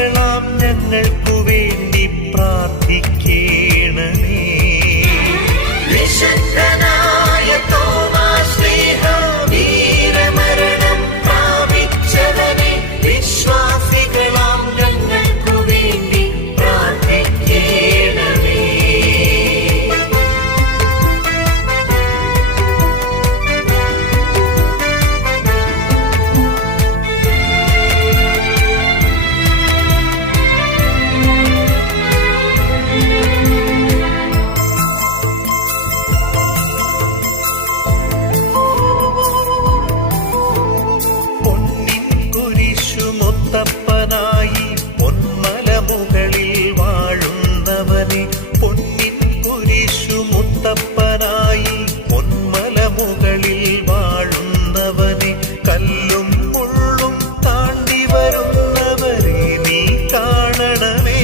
വിശ്വാസികളാം ഞങ്ങൾക്കു വേണ്ടി പ്രാർത്ഥിക്കേണമേ. വിശുദ്ധനായ തോമാശ്ലീഹ വീരമരണം പ്രാപിച്ചവനെ വിശ്വാസികളാം ഞങ്ങൾക്കു വേണ്ടി പ്രാർത്ഥിക്കേണമേ. മുത്തപ്പനായി പൊന്മലമുകളിൽ വാഴുന്നവനെ, പൊന്നിൻ കുരിശു മുത്തപ്പനായി പൊന്മലമുകളിൽ വാഴുന്നവനെ, കല്ലും മുള്ളും താണ്ടി വരുന്നവരെ നീ കാണണമേ.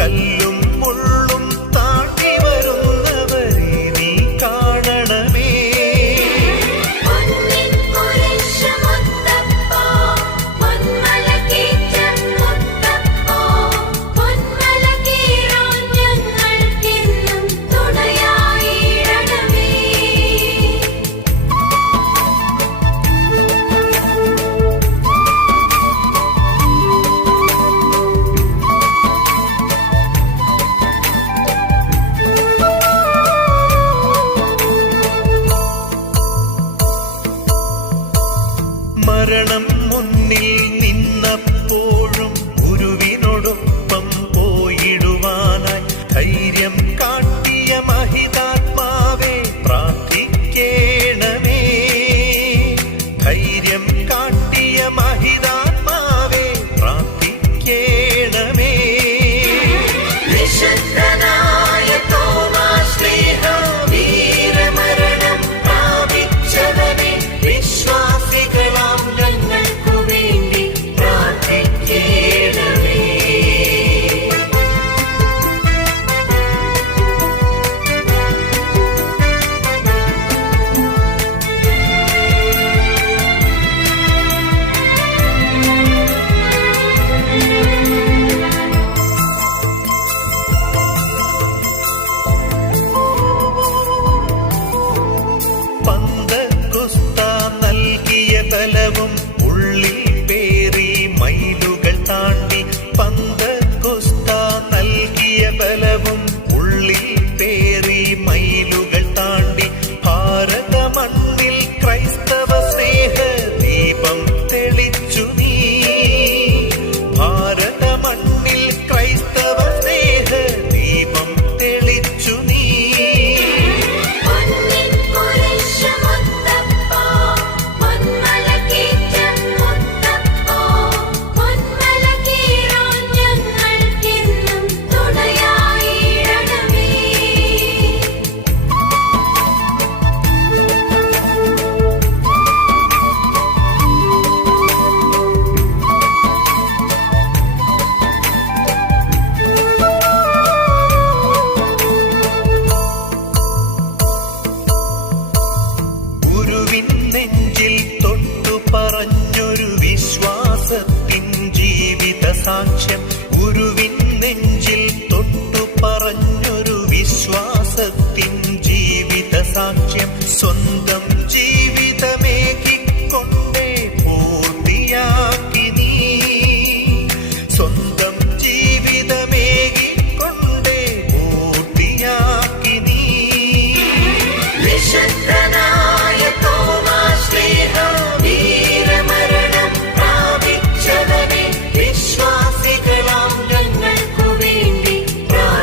കല്ലും മുള്ളും താണ്ടി വരുന്നവരെ നീ കാണണമേ. മരണം മുന്നിൽ നിന്നപ്പോഴും ഗുരുവിനോടൊപ്പം പോയിടുവാനായി ധൈര്യം കാട്ടിയ മഹിതാത്മാവേ പ്രാർത്ഥിക്കേണമേ. ധൈര്യം കാട്ടിയ മഹിതാത്മാവേ പ്രാർത്ഥിക്കേണമേ. വിശുദ്ധനായ തോമാശ്ലീഹ വീരമരണം പ്രാപിച്ചവനെ വിശ്വാസികളാം ഞങ്ങൾക്കു വേണ്ടി പ്രാർത്ഥിക്കേണമേ. പന്തക്കുസ്ത നൽകിയ ബലവും ഉള്ളിൽ പേറി മൈലുകൾ താണ്ടി, പന്തക്കുസ്ത നൽകിയ ബലവും ഉള്ളിൽ പേറി മൈലുകൾ താണ്ടി, ഭാരത മണ്ണിൽ ക്രൈസ്തവ സ്നേഹ ദീപം തെളിച്ചു നീ. ഭാരത മണ്ണിൽ ക്രൈസ്തവ സ്നേഹ ദീപം തെളിച്ചു നീ. ഗുരുവിൻ നെഞ്ചിൽ തൊട്ടു പറഞ്ഞൊരു വിശ്വാസത്തിൻ ജീവിത സാക്ഷ്യം, ഗുരുവിൻ നെഞ്ചിൽ തൊട്ടു പറഞ്ഞൊരു വിശ്വാസത്തിൻ ജീവിത സാക്ഷ്യം, സ്വന്തം ജീവിതമേകിക്കൊണ്ടേ പൂർത്തിയാക്കി നീ. സ്വന്തം ജീവിതമേകിക്കൊണ്ടേ പൂർത്തിയാക്കി നീ. വിശുദ്ധനായ തോമാശ്ലീഹ വീരമരണം പ്രാപിച്ചവനെ വിശ്വാസികളാം ഞങ്ങൾക്കു വേണ്ടി പ്രാർത്ഥിക്കേണമേ.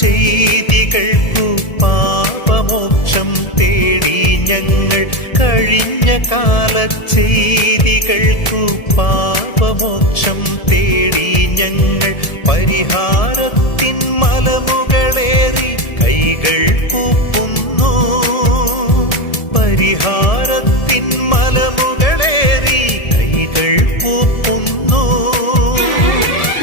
ചെയ്തികൾക്കു പാപമോക്ഷം തേടി ഞങ്ങൾ കഴിഞ്ഞ കാല ചെയ്തികൾക്കു പാപമോക്ഷം തേടി ഞങ്ങൾ പരിഹാരത്തിൻ മലമുകളേറി കൈകൾ കൂപ്പുന്നു പരിഹാരത്തിൻ മലമുകളേറി കൈകൾ കൂപ്പുന്നു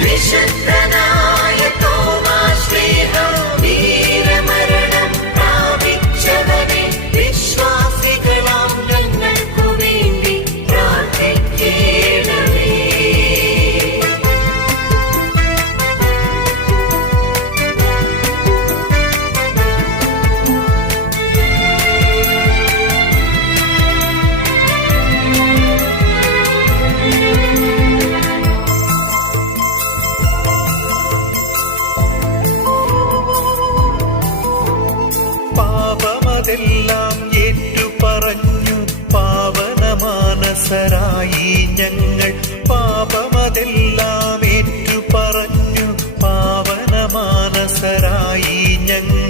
വിശുദ്ധനായ തോമാശ്ലീഹാ വീരമരണം പ്രാപിച്ചവനെ വിശ്വാസികളാം ഞങ്ങൾക്കു വേണ്ടി പ്രാർത്ഥിക്കണമേ. പാപമതെല്ലാം ഏറ്റുപറഞ്ഞു പാവനമാനസരായി ഞങ്ങൾ പാപമതെല്ലാം ഏറ്റുപറഞ്ഞു പാവനമാനസരായി ഞങ്ങൾ